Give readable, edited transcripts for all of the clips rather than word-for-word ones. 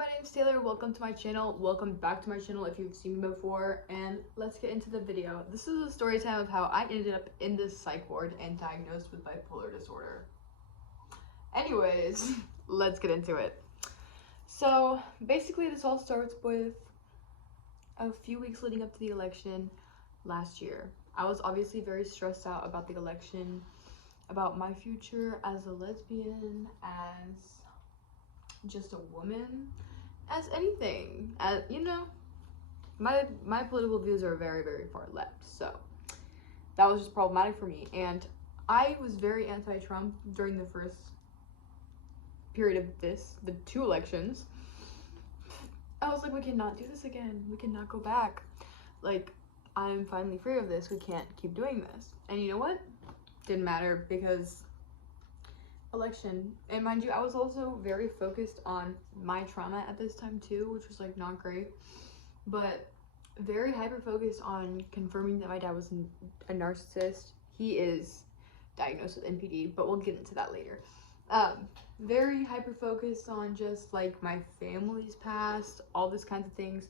my name's Taylor. Welcome to my channel. Welcome back to my channel if you've seen me before. And let's get into the video. This is a story time of how I ended up in this psych ward and diagnosed with bipolar disorder. Anyways, let's get into it. So basically this all starts with a few weeks leading up to the election last year. I was obviously very stressed out about the election, about my future as a lesbian, as just a woman, as anything. As you know, my political views are very, very far left, so that was just problematic for me. And I was very anti-Trump during the first period of the two elections. I was like, we cannot do this again. We cannot go back. Like, I'm finally free of this. We can't keep doing this. And you know what? Didn't matter, because election. And mind you, I was also very focused on my trauma at this time too, which was like not great, but very hyper focused on confirming that my dad was a narcissist. He is diagnosed with NPD, but we'll get into that later. Very hyper focused on just like my family's past, all this kinds of things.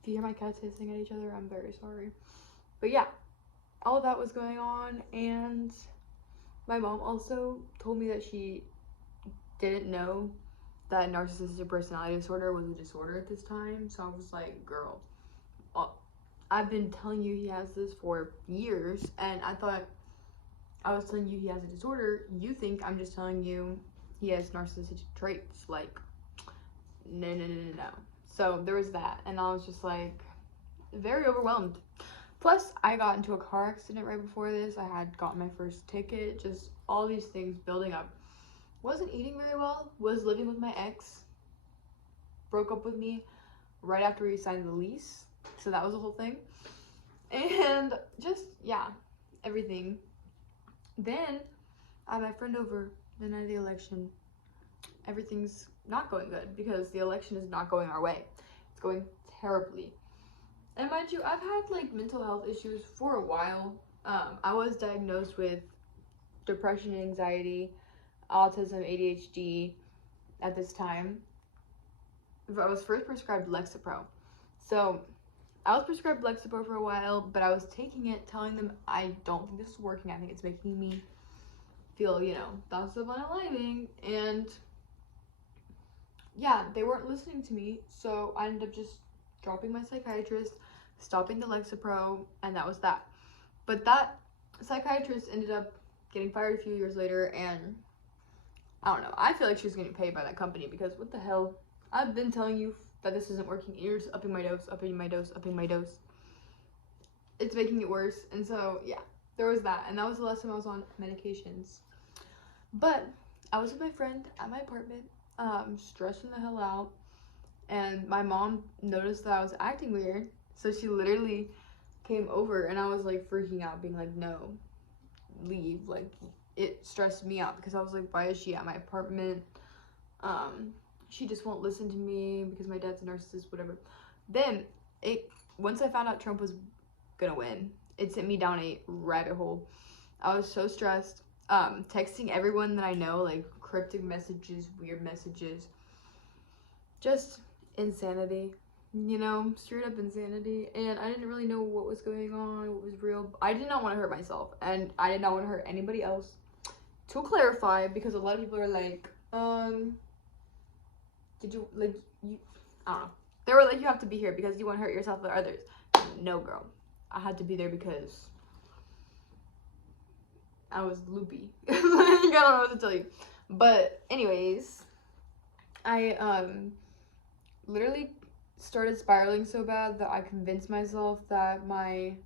If you hear my cats hissing at each other, I'm very sorry. But yeah, all of that was going on, and my mom also told me that she didn't know that narcissistic personality disorder was a disorder at this time. So I was like, girl, I've been telling you he has this for years, and I thought I was telling you he has a disorder. You think I'm just telling you he has narcissistic traits. Like, no. So there was that, and I was just like very overwhelmed. Plus, I got into a car accident right before this. I had gotten my first ticket. Just all these things building up. Wasn't eating very well. Was living with my ex. Broke up with me right after we signed the lease. So that was the whole thing. And just, yeah, everything. Then, I had my friend over the night of the election. Everything's not going good because the election is not going our way. It's going terribly. And mind you, I've had like mental health issues for a while. I was diagnosed with depression, anxiety, autism, ADHD at this time. I was first prescribed Lexapro. So I was prescribed Lexapro for a while, but I was taking it, telling them I don't think this is working. I think it's making me feel, thoughts of unaliving. And yeah, they weren't listening to me. So I ended up just dropping my psychiatrist, stopping the Lexapro, and that was that. But that psychiatrist ended up getting fired a few years later, and I don't know. I feel like she was getting paid by that company, because what the hell? I've been telling you that this isn't working. You're just upping my dose, upping my dose, upping my dose. It's making it worse. And so, yeah, there was that. And that was the last time I was on medications. But I was with my friend at my apartment, stressing the hell out. And my mom noticed that I was acting weird, so she literally came over, and I was like freaking out, being like, no, leave. Like, it stressed me out because I was like, why is she at my apartment? She just won't listen to me because my dad's a narcissist, whatever. Then once I found out Trump was gonna win, it sent me down a rabbit hole. I was so stressed, texting everyone that I know, like cryptic messages, weird messages, just insanity, straight up insanity. And I didn't really know what was going on, what was real. I did not want to hurt myself, and I did not want to hurt anybody else. To clarify, because a lot of people are like, did you, like, I don't know. They were like, you have to be here because you want to hurt yourself or others. No, girl. I had to be there because I was loopy. I don't know what to tell you. But anyways, I, literally started spiraling so bad that I convinced myself that I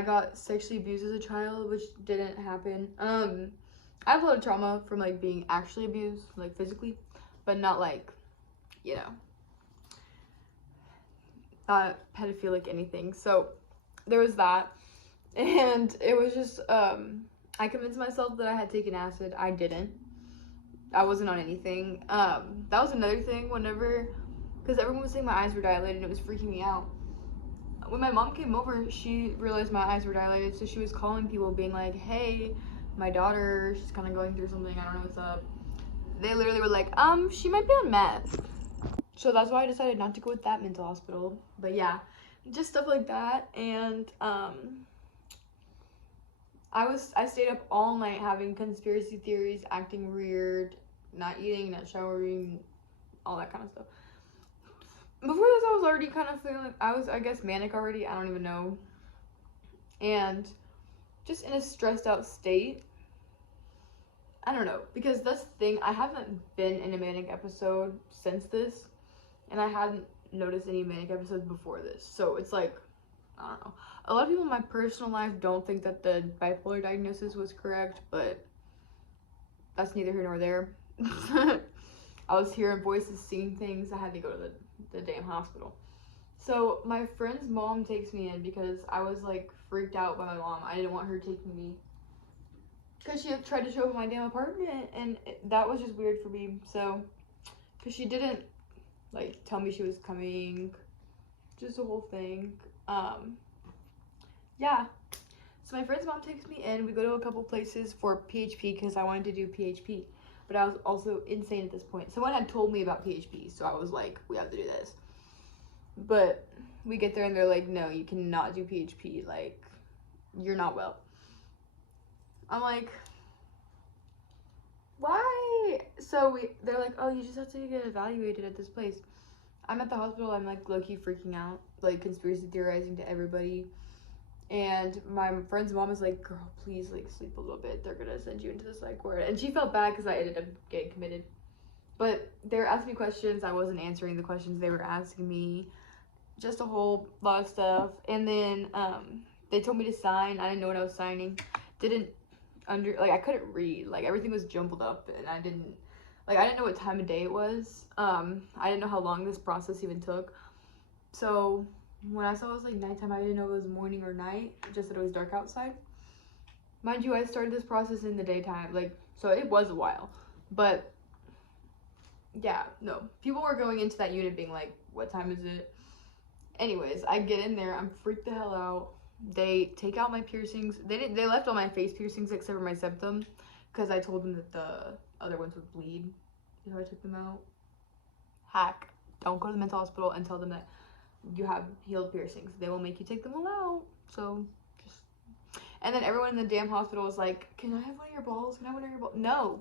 got sexually abused as a child, which didn't happen. I have a lot of trauma from like being actually abused, like physically, but not like, not pedophilic anything. So there was that, and it was just I convinced myself that I had taken acid. I didn't. I wasn't on anything. That was another thing because everyone was saying my eyes were dilated, and it was freaking me out. When my mom came over, she realized my eyes were dilated, so she was calling people being like, hey, my daughter, she's kind of going through something, I don't know what's up. They literally were like, she might be on meth. So that's why I decided not to go with that mental hospital. But yeah, just stuff like that. And I stayed up all night having conspiracy theories, acting weird, not eating, not showering, all that kind of stuff. Before this, I was already kind of feeling, I guess, manic already. I don't even know. And just in a stressed out state. I don't know, because that's the thing, I haven't been in a manic episode since this, and I hadn't noticed any manic episodes before this. So it's like, I don't know. A lot of people in my personal life don't think that the bipolar diagnosis was correct, but that's neither here nor there. I was hearing voices, seeing things. I had to go to the damn hospital. So my friend's mom takes me in because I was like freaked out by my mom. I didn't want her taking me because she had tried to show up my damn apartment, and that was just weird for me. So, because she didn't like tell me she was coming, just the whole thing. Yeah. So my friend's mom takes me in. We go to a couple places for PHP because I wanted to do PHP, but I was also insane at this point. Someone had told me about PHP, so I was like, we have to do this. But we get there and they're like, no, you cannot do PHP. Like, you're not well. I'm like, why? So they're like, oh, you just have to get evaluated at this place. I'm at the hospital. I'm like low-key freaking out, like conspiracy theorizing to everybody. And my friend's mom is like, girl, please like sleep a little bit. They're gonna send you into the psych ward. And she felt bad because I ended up getting committed. But they were asking me questions. I wasn't answering the questions they were asking me. Just a whole lot of stuff. And then they told me to sign. I didn't know what I was signing. I couldn't read. Like, everything was jumbled up, and I didn't know what time of day it was. I didn't know how long this process even took. So when I saw it was like nighttime, I didn't know if it was morning or night, just that it was dark outside. Mind you, I started this process in the daytime, like, so it was a while. But yeah, no, people were going into that unit being like, what time is it? Anyways, I get in there, I'm freaked the hell out. They take out my piercings. They left all my face piercings except for my septum, because I told them that the other ones would bleed if I took them out. Hack. Don't go to the mental hospital and tell them that you have healed piercings. They will make you take them all out. So just, and then everyone in the damn hospital was like, can I have one of your balls? Can I have one of your balls? No.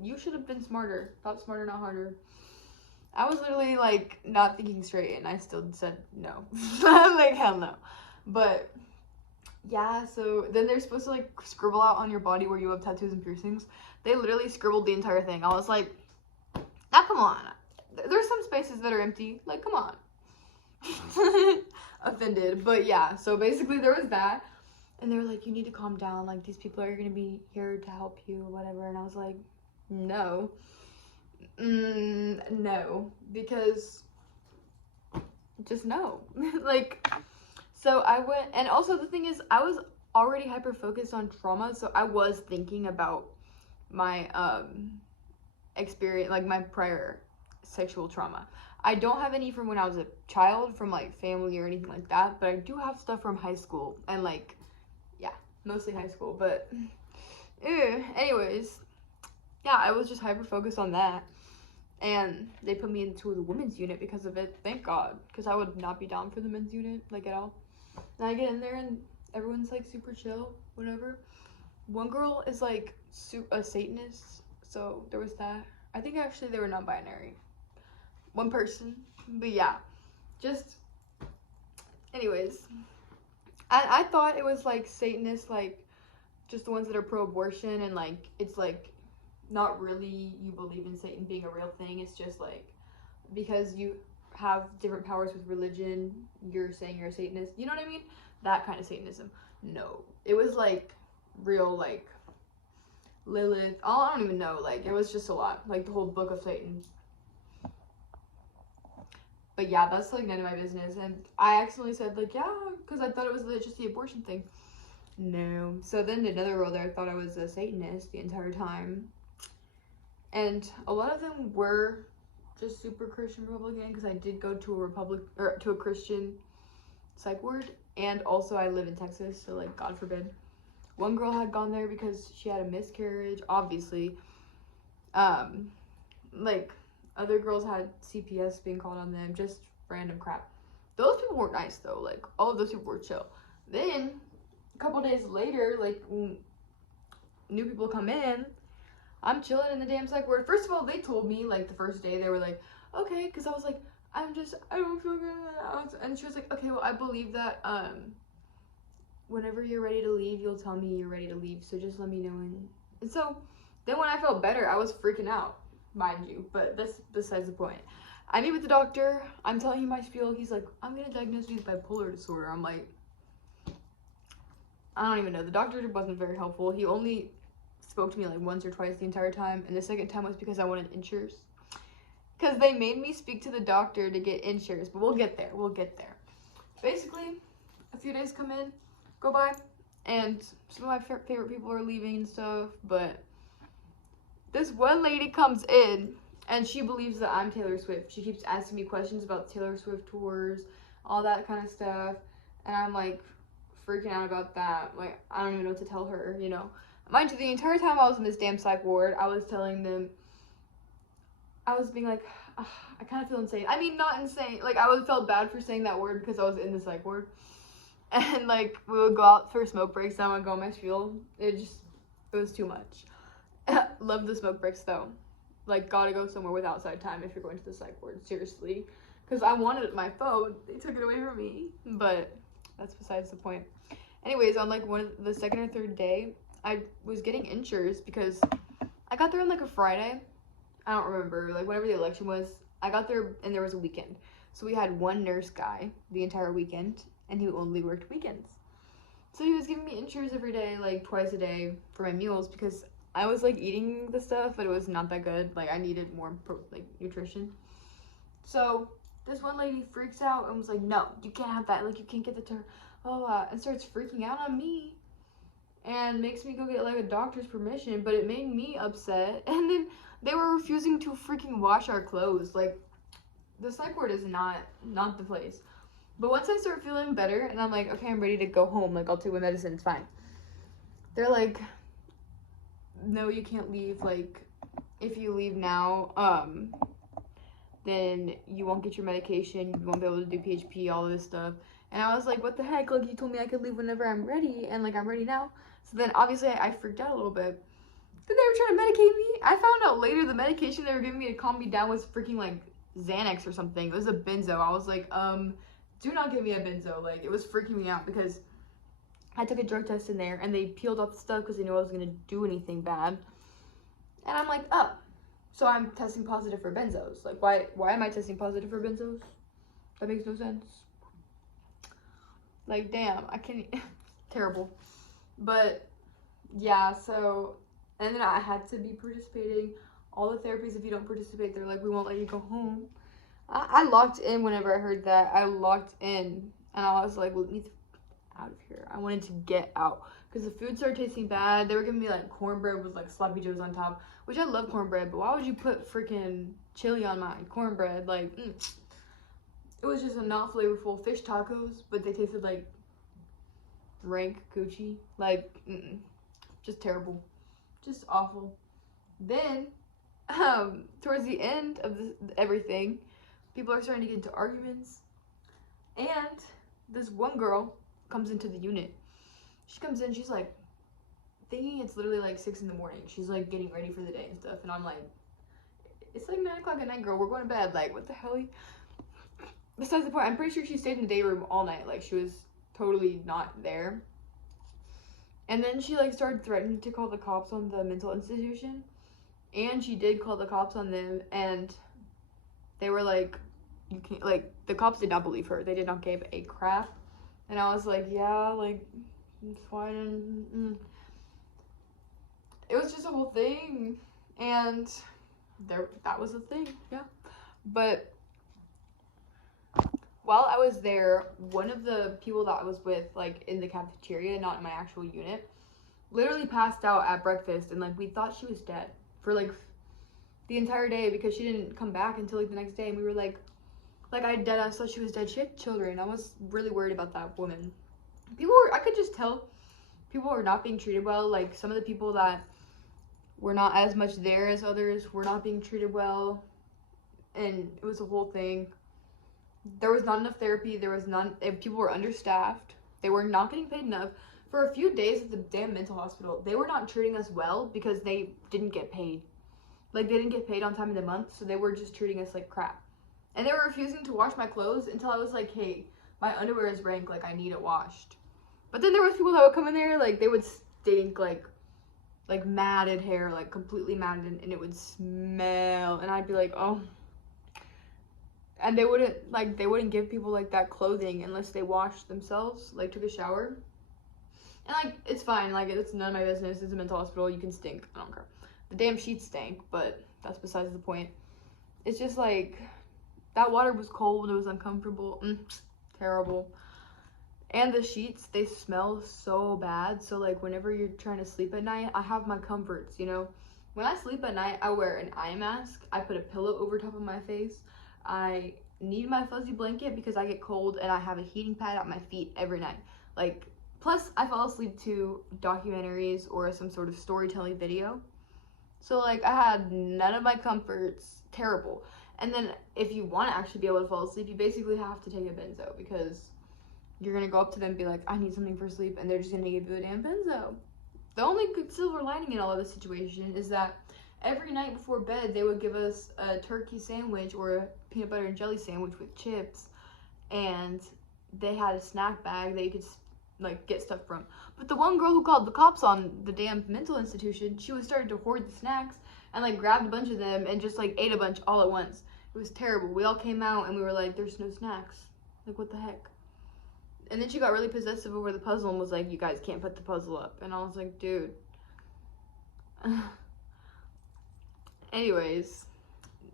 You should have been smarter. Thought smarter, not harder. I was literally like not thinking straight, and I still said no. Like, hell no. But yeah, so then they're supposed to like scribble out on your body where you have tattoos and piercings. They literally scribbled the entire thing. I was like, now come on. There's some spaces that are empty. Like, come on. Offended. But yeah, so basically there was that. And they were like, you need to calm down. Like, these people are going to be here to help you, whatever. And I was like, no. No. Because just no. Like, so I went, and also the thing is, I was already hyper focused on trauma, so I was thinking about my experience, like my prior sexual trauma. I don't have any from when I was a child, from like family or anything like that, but I do have stuff from high school, and like, yeah, mostly high school, but anyways, yeah, I was just hyper focused on that. And they put me into the women's unit because of it. Thank God, because I would not be down for the men's unit, like, at all. And I get in there and everyone's like super chill, whatever. One girl is like a Satanist, so there was that. I think actually they were non-binary. One person, but yeah, just. Anyways, I thought it was like Satanist, like just the ones that are pro-abortion, and like it's like not really you believe in Satan being a real thing. It's just like because you have different powers with religion, you're saying you're a Satanist. You know what I mean? That kind of Satanism. No, it was like real, like Lilith. I don't even know. Like, it was just a lot. Like the whole book of Satan. But yeah, that's like none of my business. And I accidentally said like, yeah, because I thought it was just the abortion thing. No. So then another girl there thought I was a Satanist the entire time. And a lot of them were just super Christian Republican, because I did go to a Christian psych ward, and also I live in Texas, so like, God forbid. One girl had gone there because she had a miscarriage, obviously. Like, Other girls had CPS being called on them, just random crap. Those people weren't nice though. Like, all of those people were chill. Then a couple days later, like, when new people come in, I'm chilling in the damn psych ward. First of all, they told me, like, the first day, they were like, okay, because I was like, I don't feel good. And she was like, okay, well, I believe that, whenever you're ready to leave, you'll tell me you're ready to leave, so just let me know. And so, then when I felt better, I was freaking out, mind you, but that's besides the point. I meet with the doctor, I'm telling him my spiel, he's like, I'm gonna diagnose you with bipolar disorder. I'm like, I don't even know. The doctor wasn't very helpful. He only spoke to me like once or twice the entire time, and the second time was because I wanted insurance. Because they made me speak to the doctor to get insurance, but we'll get there. Basically, a few days go by, and some of my favorite people are leaving and stuff, but this one lady comes in, and she believes that I'm Taylor Swift. She keeps asking me questions about Taylor Swift tours, all that kind of stuff, and I'm like freaking out about that. Like, I don't even know what to tell her, you know. Mind you, the entire time I was in this damn psych ward, I was telling them, I was being like, I kind of feel insane. I mean, not insane. Like, I felt bad for saying that word because I was in the psych ward. And, like, we would go out for smoke breaks, and I would go on my spiel. It was too much. Love the smoke breaks, though. Like, gotta go somewhere with outside time if you're going to the psych ward, seriously. Because I wanted my phone. They took it away from me. But that's besides the point. Anyways, on, like, the second or third day, I was getting insurance because I got there on, like, a Friday. I don't remember. Like, whenever the election was, I got there and there was a weekend. So we had one nurse guy the entire weekend, and he only worked weekends. So he was giving me insurance every day, like, twice a day for my meals because I was, like, eating the stuff, but it was not that good. Like, I needed more, nutrition. So this one lady freaks out and was like, no, you can't have that. Like, you can't get the and starts freaking out on me. And makes me go get, like, a doctor's permission, but it made me upset. And then they were refusing to freaking wash our clothes. Like, the psych ward is not the place. But once I start feeling better, and I'm like, okay, I'm ready to go home. Like, I'll take my medicine, it's fine. They're like, no, you can't leave. Like, if you leave now, then you won't get your medication. You won't be able to do PHP, all of this stuff. And I was like, what the heck? Like, you told me I could leave whenever I'm ready, and, like, I'm ready now. So then, obviously, I freaked out a little bit. Then they were trying to medicate me. I found out later the medication they were giving me to calm me down was freaking, like, Xanax or something. It was a benzo. I was like, do not give me a benzo. Like, it was freaking me out because I took a drug test in there, and they peeled off the stuff because they knew I wasn't going to do anything bad. And I'm like, oh, so I'm testing positive for benzos. Like, why am I testing positive for benzos? That makes no sense. Like, damn, I can't, terrible. But, yeah, so, and then I had to be participating. All the therapies, if you don't participate, they're like, we won't let you go home. I locked in whenever I heard that. I locked in, and I was like, let me out of here. I wanted to get out, because the food started tasting bad. They were giving me, like, cornbread with, like, sloppy joes on top, which I love cornbread, but why would you put freaking chili on my cornbread? Like, it was just a not flavorful fish tacos, but they tasted like rank Gucci. Like, just terrible. Just awful. Then, towards the end of everything, people are starting to get into arguments. And this one girl comes into the unit. She comes in, she's like, thinking it's literally like 6 in the morning. She's like getting ready for the day and stuff. And I'm like, it's like 9 o'clock at night, girl. We're going to bed. Like, what the hell? Besides the point, I'm pretty sure she stayed in the day room all night. Like, she was totally not there. And then she, like, started threatening to call the cops on the mental institution. And she did call the cops on them. And they were like, you can't, like, the cops did not believe her. They did not give a crap. And I was like, yeah, like, it's fine. It was just a whole thing. And that was the thing, yeah. But while I was there, one of the people that I was with, like, in the cafeteria, not in my actual unit, literally passed out at breakfast, and, like, we thought she was dead for, like, the entire day because she didn't come back until, like, the next day, and we were like, I deadass thought she was dead. She had children. I was really worried about that woman. I could just tell people were not being treated well. Like, some of the people that were not as much there as others were not being treated well. and it was a whole thing. There was not enough therapy. There was none. People were understaffed. They were not getting paid enough. For a few days at the damn mental hospital, they were not treating us well because they didn't get paid. Like, they didn't get paid on time in the month, so they were just treating us like crap. And they were refusing to wash my clothes until I was like, hey, my underwear is rank, like, I need it washed. But then there was people that would come in there, like, they would stink, like matted hair, like, completely matted, and it would smell, and I'd be like, oh. And they wouldn't give people, like, that clothing unless they washed themselves, like, took a shower. And, like, it's fine, like, it's none of my business, it's a mental hospital, you can stink, I don't care. The damn sheets stank, but that's besides the point. It's just, like, that water was cold, it was uncomfortable, terrible. And the sheets, they smell so bad, so, like, whenever you're trying to sleep at night, I have my comforts, you know? When I sleep at night, I wear an eye mask, I put a pillow over top of my face, I need my fuzzy blanket because I get cold, and I have a heating pad at my feet every night. Like, plus, I fall asleep to documentaries or some sort of storytelling video. So, like, I had none of my comforts, terrible. And then, if you want to actually be able to fall asleep, you basically have to take a benzo, because you're going to go up to them and be like, I need something for sleep, and they're just going to give you a damn benzo. The only good silver lining in all of this situation is that every night before bed, they would give us a turkey sandwich or a peanut butter and jelly sandwich with chips, and they had a snack bag that you could, like, get stuff from. But the one girl who called the cops on the damn mental institution, she was starting to hoard the snacks and, like, grabbed a bunch of them and just, like, ate a bunch all at once. It was terrible. We all came out and we were like, there's no snacks. Like, what the heck? And then she got really possessive over the puzzle and was like, you guys can't put the puzzle up. And I was like, dude. Anyways,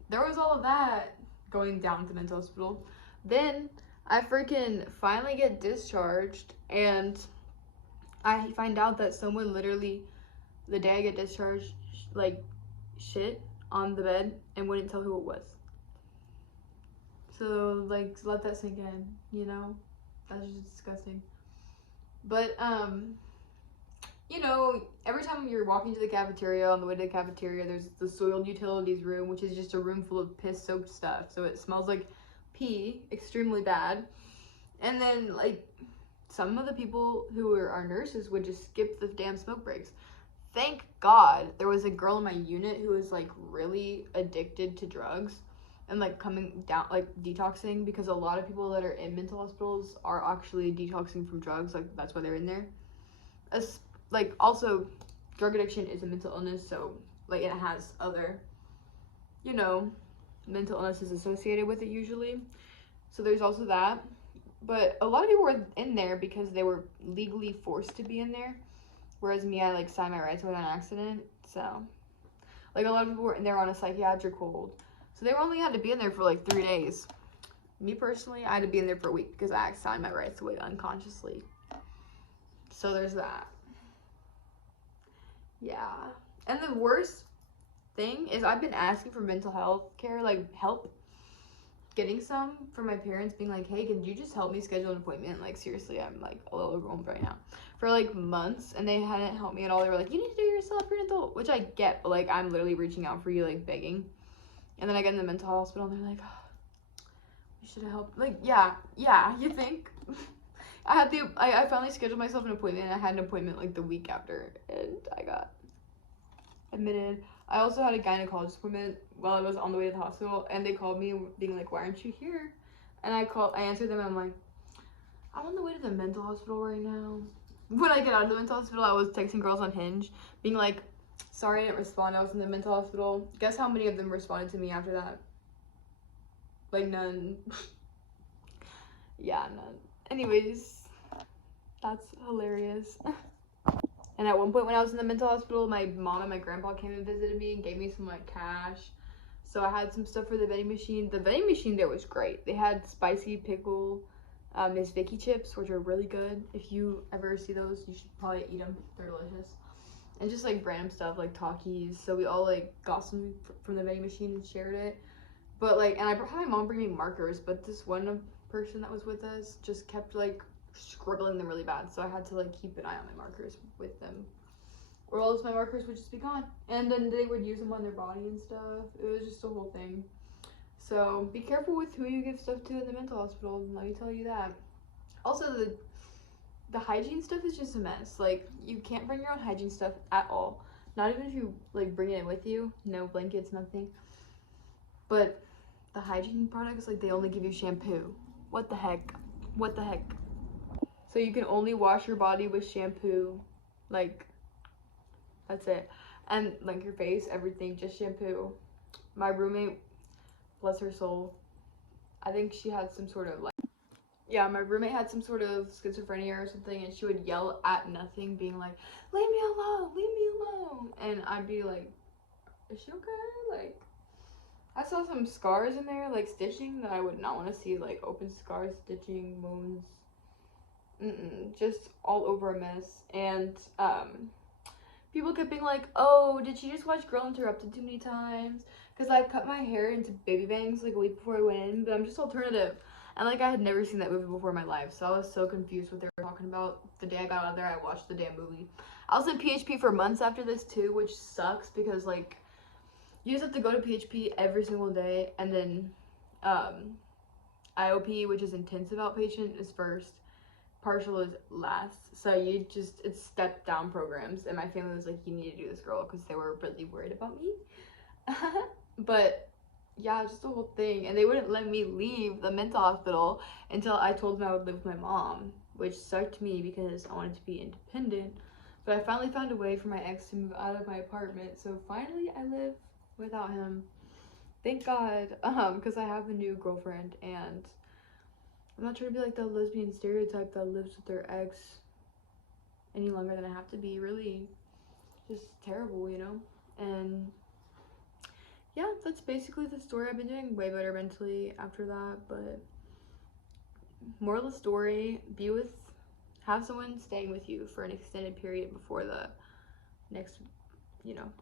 there was all of that going down at the mental hospital. Then I freaking finally get discharged, and I find out that someone literally, the day I get discharged, like, shit on the bed and wouldn't tell who it was. So, like, let that sink in, you know? That's just disgusting. But, you know, every time you're walking to the cafeteria, on the way to the cafeteria, there's the soiled utilities room, which is just a room full of piss-soaked stuff. So it smells like pee, extremely bad. And then, like, some of the people who are our nurses would just skip the damn smoke breaks. Thank God there was a girl in my unit who was, like, really addicted to drugs and, like, coming down, like, detoxing, because a lot of people that are in mental hospitals are actually detoxing from drugs. Like, that's why they're in there. Like, also, drug addiction is a mental illness, so, like, it has other, you know, mental illnesses associated with it usually. So there's also that. But a lot of people were in there because they were legally forced to be in there. Whereas me, I, like, signed my rights without an accident. So, like, a lot of people were in there on a psychiatric hold. So they only had to be in there for, like, 3 days. Me, personally, I had to be in there for a week because I signed my rights away unconsciously. So there's that. Yeah. And the worst thing is I've been asking for mental health care, like, help getting some from my parents, being like, hey, could you just help me schedule an appointment? Like, seriously, I'm, like, a little overwhelmed right now. For, like, months, and they hadn't helped me at all. They were like, you need to do it yourself, you're an adult, which I get, but, like, I'm literally reaching out for you, like, begging. And then I get in the mental hospital, and they're like, oh, you should have helped. Like, yeah, you think? I finally scheduled myself an appointment, and I had an appointment, like, the week after, and I got admitted. I also had a gynecologist appointment while I was on the way to the hospital, and they called me being like, why aren't you here? And I answered them, and I'm like, I'm on the way to the mental hospital right now. When I get out of the mental hospital, I was texting girls on Hinge, being like, sorry I didn't respond, I was in the mental hospital. Guess how many of them responded to me after that? Like, none. Yeah, none. Anyways, that's hilarious. And at one point when I was in the mental hospital, my mom and my grandpa came and visited me and gave me some, like, cash. So I had some stuff for the vending machine. The vending machine there was great. They had spicy pickle Miss Vicky chips, which are really good. If you ever see those, you should probably eat them. They're delicious. And just, like, random stuff, like Takis. So we all, like, got some from the vending machine and shared it. But, like, and I had my mom bring me markers, but this one person that was with us just kept, like, scribbling them really bad, so I had to, like, keep an eye on my markers with them, or else my markers would just be gone, and then they would use them on their body and stuff. It was just a whole thing. So be careful with who you give stuff to in the mental hospital, let me tell you that. Also, the hygiene stuff is just a mess. Like, you can't bring your own hygiene stuff at all. Not even if you, like, bring it with you. No blankets, nothing. But the hygiene products, like, they only give you shampoo. What the heck? What the heck? So you can only wash your body with shampoo. Like, that's it. And, like, your face, everything, just shampoo. My roommate, bless her soul, I think she had some sort of, like, yeah, my roommate had some sort of schizophrenia or something, and she would yell at nothing, being like, leave me alone, leave me alone. And I'd be like, is she okay? Like, I saw some scars in there, like stitching, that I would not want to see, like open scars, stitching, wounds. Just all over a mess. And people kept being like, oh, did she just watch Girl Interrupted too many times? Because I cut my hair into baby bangs like a week before I went in, but I'm just alternative. And like, I had never seen that movie before in my life, so I was so confused what they were talking about. The day I got out of there, I watched the damn movie. I was in PHP for months after this too, which sucks because like, you just have to go to PHP every single day, and then IOP, which is intensive outpatient, is first. Partial is last. So you just, it's step down programs, and my family was like, you need to do this, girl, because they were really worried about me. But yeah, just the whole thing. And they wouldn't let me leave the mental hospital until I told them I would live with my mom, which sucked me because I wanted to be independent. But I finally found a way for my ex to move out of my apartment, so finally I live without him. Thank God, because I have a new girlfriend, and I'm not trying to be like the lesbian stereotype that lives with their ex any longer than I have to be. Really, just terrible, you know? And yeah, that's basically the story. I've been doing way better mentally after that, but moral of the story, have someone staying with you for an extended period before the next,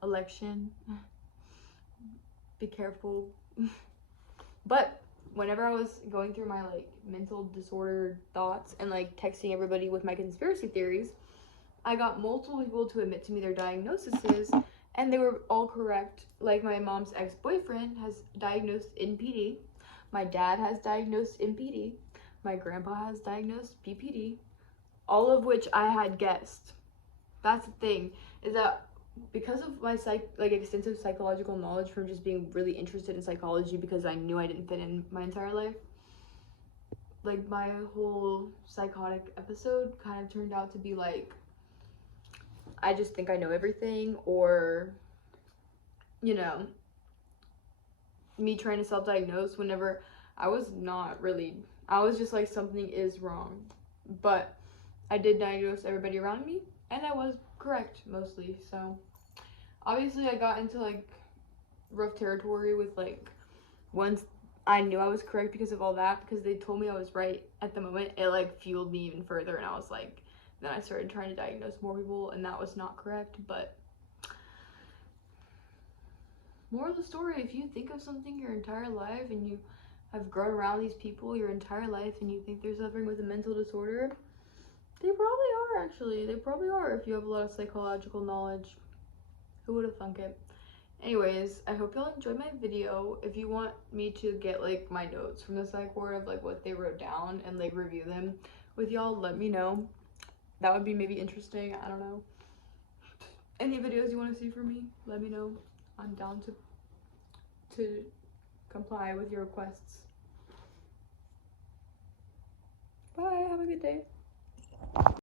election. Be careful. But whenever I was going through my like mental disorder thoughts and like texting everybody with my conspiracy theories, I got multiple people to admit to me their diagnoses, and they were all correct. Like, my mom's ex-boyfriend has diagnosed NPD, my dad has diagnosed NPD, my grandpa has diagnosed PPD, all of which I had guessed. That's the thing, is that because of my extensive psychological knowledge from just being really interested in psychology, because I knew I didn't fit in my entire life, like, my whole psychotic episode kind of turned out to be like, I just think I know everything, or, me trying to self-diagnose whenever I was not really. I was just like, something is wrong. But I did diagnose everybody around me, and I was correct mostly. So obviously I got into like rough territory with like, once I knew I was correct because of all that, because they told me I was right at the moment, it like fueled me even further, and I was like, then I started trying to diagnose more people, and that was not correct. But moral of the story, if you think of something your entire life and you have grown around these people your entire life and you think they're suffering with a mental disorder, they probably are, actually. They probably are, if you have a lot of psychological knowledge. Who would have thunk it? Anyways, I hope y'all enjoyed my video. If you want me to get like my notes from the psych ward of like what they wrote down and like review them with y'all, let me know. That would be maybe interesting. I don't know. Any videos you want to see from me, let me know. I'm down to comply with your requests. Bye, have a good day.